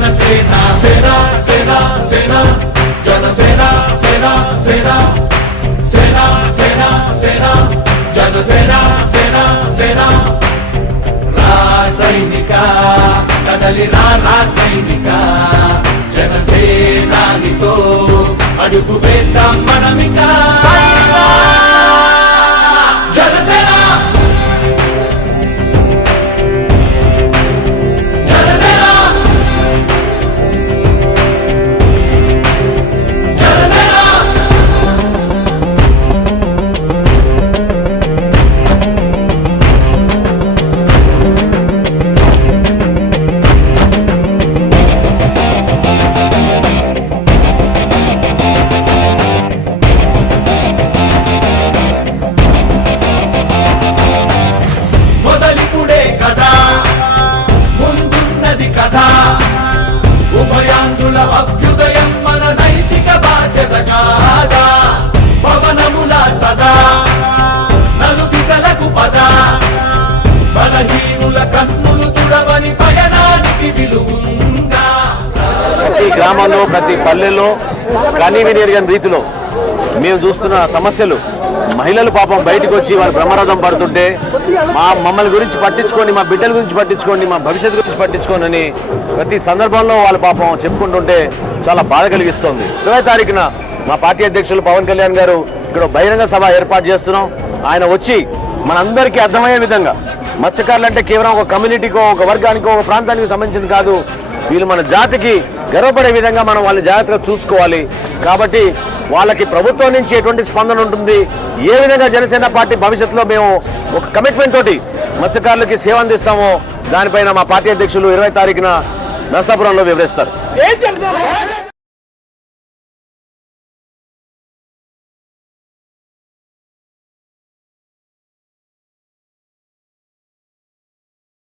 జనసేన సేన సేన సేన జనసేన సేన సేన సేన సేన సేన జనసేన సేన సేన రాసైనిక కదలి రాసైనిక జనసేనానితో అడుగు వేద్దాం మనమిక జనసేన జనసేన జనసేన మొదలిపుడే కదా ముందున్నది కదా ఉభయాంధ్రుల అభ్యుదయం మన నైతిక బాధ్యత కాదా పవనముల సదా నలు దిశలకు పద బలహీనుల కన్నులు తుడవని పయనానికి విలువుందా ప్రతి గ్రామంలో ప్రతి పల్లెల్లో కనీవినెరుగని రీతిలో మేము చూస్తున్న సమస్యలు మహిళలు పాపం బయటకు వచ్చి వారు బ్రహ్మరథం పడుతుంటే మమ్మల్ని గురించి పట్టించుకోండి, మా బిడ్డల గురించి పట్టించుకోండి, మా భవిష్యత్తు గురించి పట్టించుకోండి అని ప్రతి సందర్భంలో వాళ్ళ పాపం చెప్పుకుంటుంటే చాలా బాధ కలిగిస్తుంది. 20వ తారీఖున మా పార్టీ అధ్యక్షులు పవన్ కళ్యాణ్ గారు ఇక్కడ బహిరంగ సభ ఏర్పాటు చేస్తున్నాం. ఆయన వచ్చి మనందరికీ అర్థమయ్యే విధంగా మత్స్యకారులు అంటే కేవలం ఒక కమ్యూనిటీకో ఒక వర్గానికో ఒక ప్రాంతానికి సంబంధించింది కాదు, వీళ్ళు మన జాతికి గర్వపడే విధంగా మనం వాళ్ళని జాగ్రత్తగా చూసుకోవాలి. కాబట్టి వాళ్ళకి ప్రభుత్వం నుంచి ఎటువంటి స్పందన ఉంటుంది, ఏ విధంగా జనసేన పార్టీ భవిష్యత్తులో మేము ఒక కమిట్మెంట్ తోటి మత్స్యకారులకి సేవ అందిస్తామో దానిపైన మా పార్టీ అధ్యక్షులు 20వ తారీఖున నరసాపురంలో వివరిస్తారు.